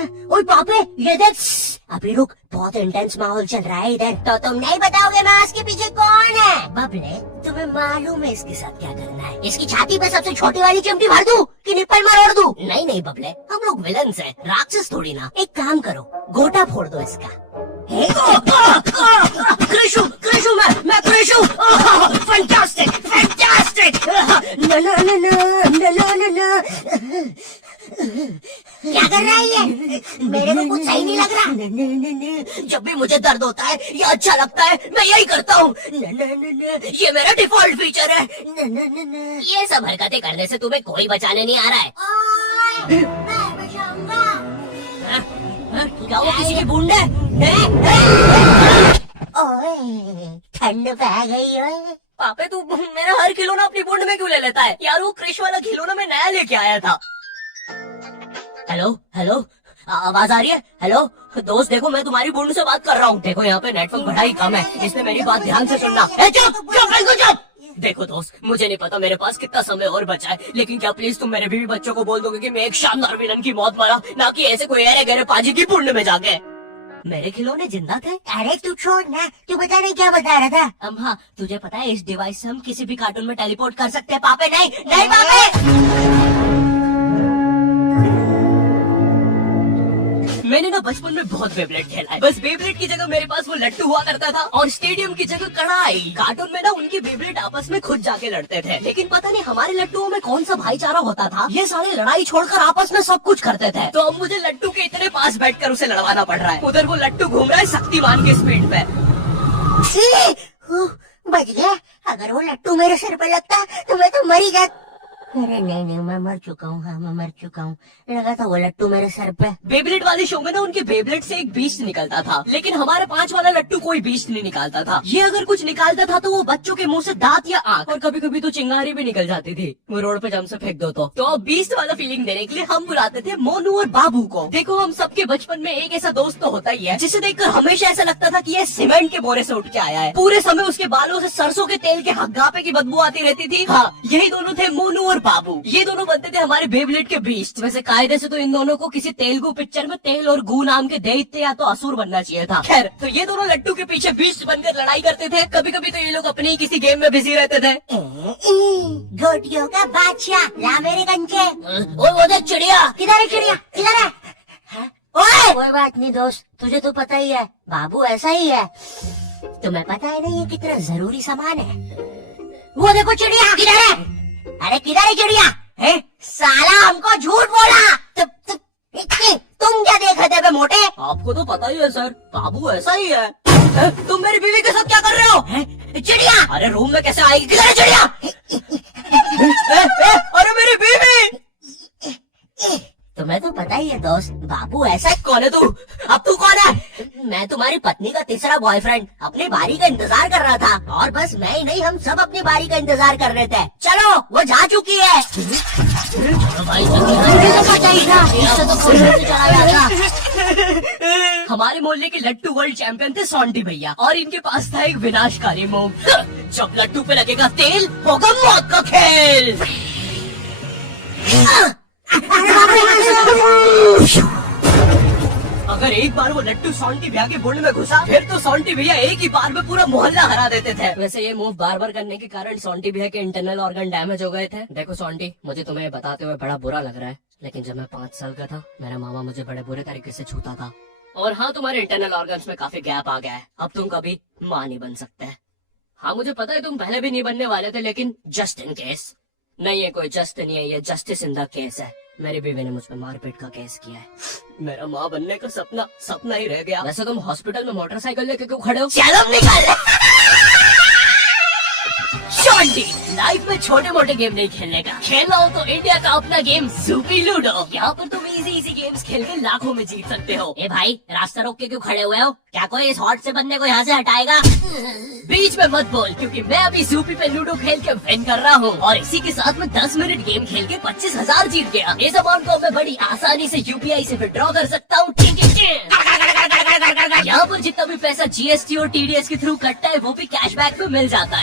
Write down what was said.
ओए पापे ये देख। अभी रुक, बहुत इंटेंस माहौल चल रहा है इधर। तो तुम नहीं बताओगे मास्क के पीछे कौन है? बबले तुम्हें मालूम है इसके साथ क्या करना है? इसकी छाती पे सबसे छोटी वाली चिमटी भर दूं कि निप्पल मरोड़ दूं? नहीं नहीं बबले, हम लोग विलन्स हैं, राक्षस थोड़ी ना। एक काम करो, गोटा फोड़ दो इसका। कृषु कृषु मैं कृषु। Fantastic fantastic. क्या कर रहा है ये? मेरे को कुछ सही नहीं लग रहा। जब भी मुझे दर्द होता है या अच्छा लगता है मैं यही करता हूँ। ये मेरा डिफॉल्ट फीचर है। ये सब हरकतें करने से तुम्हें कोई बचाने नहीं आ रहा है। मैं बचाऊंगा। क्या वो किसी की बूंद है? ओए ठंड पै गई ओए। पापे तू मेरा हर खिलौना अपनी बूंद में क्यों ले लेता है? यार वो क्रिश वाला खिलौना मैं नया लेके आया था। हेलो हेलो, आवाज आ रही है? हेलो दोस्त, देखो मैं तुम्हारी बूंद से बात कर रहा हूँ। देखो यहाँ पे नेटवर्क बड़ा ही कम है, इसलिए मेरी बात ध्यान से सुनना। चुप चुप बिल्कुल चुप। देखो दोस्त, मुझे नहीं पता मेरे पास कितना समय और बचा है, लेकिन क्या प्लीज तुम मेरे बीवी बच्चों को बोल दोगे कि मैं एक शानदार विलन की मौत मरा, ना कि ऐसे कोई अरे गहरे पाजी की बूंद में जाके। मेरे खिलौने जिंदा थे? अरे तू छोड़ ना, तू बता नहीं क्या बता रहा था? हाँ, तुझे पता है इस डिवाइस से हम किसी भी कार्टून में टेलीपोर्ट कर सकते हैं। पापे नहीं नहीं पापे। मैंने ना बचपन में बहुत बेब्लेड खेला है, बस बेब्लेड की जगह मेरे पास वो लट्टू हुआ करता था और स्टेडियम की जगह कढ़ाई। कार्टून में ना उनके बेब्लेड आपस में खुद जाके लड़ते थे, लेकिन पता नहीं हमारे लट्टुओं में कौन सा भाईचारा होता था, ये सारे लड़ाई छोड़कर आपस में सब कुछ करते थे। तो अब मुझे लट्टू के इतने पास बैठकर उसे लड़वाना पड़ रहा है। उधर वो लट्टू घूम रहा है शक्तिमान की स्पीड पे। बच गया। अगर वो लट्टू मेरे सिर पे लगता तो मैं तो मर ही जाता। अरे नहीं नहीं, मैं मर चुका हूँ। हाँ मैं मर चुका हूँ। लगा था वो लट्टू मेरे सर पे। बेब्लेड वाले शो में ना उनके बेब्लेड से एक बीस्ट निकलता था, लेकिन हमारे 5 वाला लट्टू कोई बीस्ट नहीं निकालता था। ये अगर कुछ निकालता था तो वो बच्चों के मुंह से दांत या आंख, और कभी कभी तो चिंगारी भी निकल जाती थी, वो रोड पे जम से फेंक दो तो अब बीस्ट वाला फीलिंग देने के लिए हम बुलाते थे मोनू और बाबू को। देखो हम सबके बचपन में एक ऐसा दोस्त तो होता ही है जिसे देखकर हमेशा ऐसा लगता था कि ये सीमेंट के बोरे से उठ के आया है। पूरे समय उसके बालों से सरसों के तेल के हग्गापे की बदबू आती रहती थी। हाँ, यही दोनों थे मोनू और बाबू। ये दोनों बनते थे हमारे बेब्लेड के बीस्ट। वैसे कायदे से तो इन दोनों को किसी तेलुगु पिक्चर में तेल और गू नाम के दैत्य या तो असुर बनना चाहिए था। खैर, तो ये दोनों लट्टू के पीछे बीस्ट बनकर लड़ाई करते थे। कभी कभी तो ये लोग अपने ही किसी गेम में बिजी रहते थे। गोटियों का बादशाह ला मेरे कंचे। वो देख चिड़िया। किधर है चिड़िया? किधर है? ओए कोई बात नहीं दोस्त, तुझे तो पता ही है बाबू ऐसा ही है। तुम्हें पता है ना ये कितना जरूरी सामान है। वो देखो चिड़िया। किधर है? अरे किधर है चिड़िया? है साला हमको झूठ बोला। तुम क्या देख रहे थे बे मोटे? आपको तो पता ही है सर, बाबू ऐसा ही है। तुम मेरी बीवी के साथ क्या कर रहे हो? चिड़िया। अरे रूम में कैसे आएगी? किधर है चिड़िया? अरे मेरी बीवी। तुम्हें तो पता ही है दोस्त, बाबू ऐसा। कौन है तू? अब तू कौन है? मैं तुम्हारी पत्नी का तीसरा बॉयफ्रेंड, अपनी बारी का इंतजार कर रहा था। और बस मैं ही नहीं, हम सब अपनी बारी का इंतजार कर रहे थे। चलो वो जा चुकी है। चलो भाई हमारे मोहल्ले के लट्टू वर्ल्ड चैंपियन थे सोंटी भैया, और इनके पास था एक विनाशकारी मूव। जब लट्टू पे लगेगा तेल होगा मौत का खेल। अगर एक बार वो लट्टू सोंटी भैया के बुंड में घुसा, फिर तो सोंटी भैया एक ही बार में पूरा मोहल्ला हरा देते थे। वैसे ये मूव बार बार करने के कारण सोंटी भैया के इंटरनल ऑर्गन डैमेज हो गए थे। देखो सोंटी, मुझे तुम्हें बताते हुए बड़ा बुरा लग रहा है, लेकिन जब मैं 5 साल का था मेरा मामा मुझे बड़े बुरे तरीके से छूता था। और हाँ, तुम्हारे इंटरनल ऑर्गन्स में काफी गैप आ गया है, अब तुम कभी माँ नहीं बन सकते। हाँ मुझे पता है तुम पहले भी नहीं बनने वाले थे, लेकिन जस्ट इन केस। नहीं है कोई जस्ट नहीं है, ये जस्टिस इन द केस है। मेरी बीवी ने मुझ पर मारपीट का केस किया है। मेरा माँ बनने का सपना ही रह गया। वैसे तुम हॉस्पिटल में मोटरसाइकिल लेके क्यों खड़े हो? चलो निकाल। शॉन्टी, लाइफ में छोटे मोटे गेम नहीं खेलने का, खेलना हो तो इंडिया का अपना गेम सूपी लूडो। यहाँ पर तुम इजी गेम्स खेल के लाखों में जीत सकते हो। ए भाई, रास्ता रोक के क्यों खड़े हुए हो? क्या कोई इस हॉट से बंदे को यहाँ से हटाएगा? बीच में मत बोल, क्योंकि मैं अभी सूपी पे लूडो खेल के विन कर रहा हूँ, और इसी के साथ में 10 मिनट गेम खेल के 25,000 जीत गया। इस अमाउंट को मैं बड़ी आसानी से यूपीआई से विड्रॉ कर सकता हूँ। यहाँ पर जितना भी पैसा जीएसटी और टीडीएस के थ्रू कटता है वो भी कैशबैक में मिल जाता है।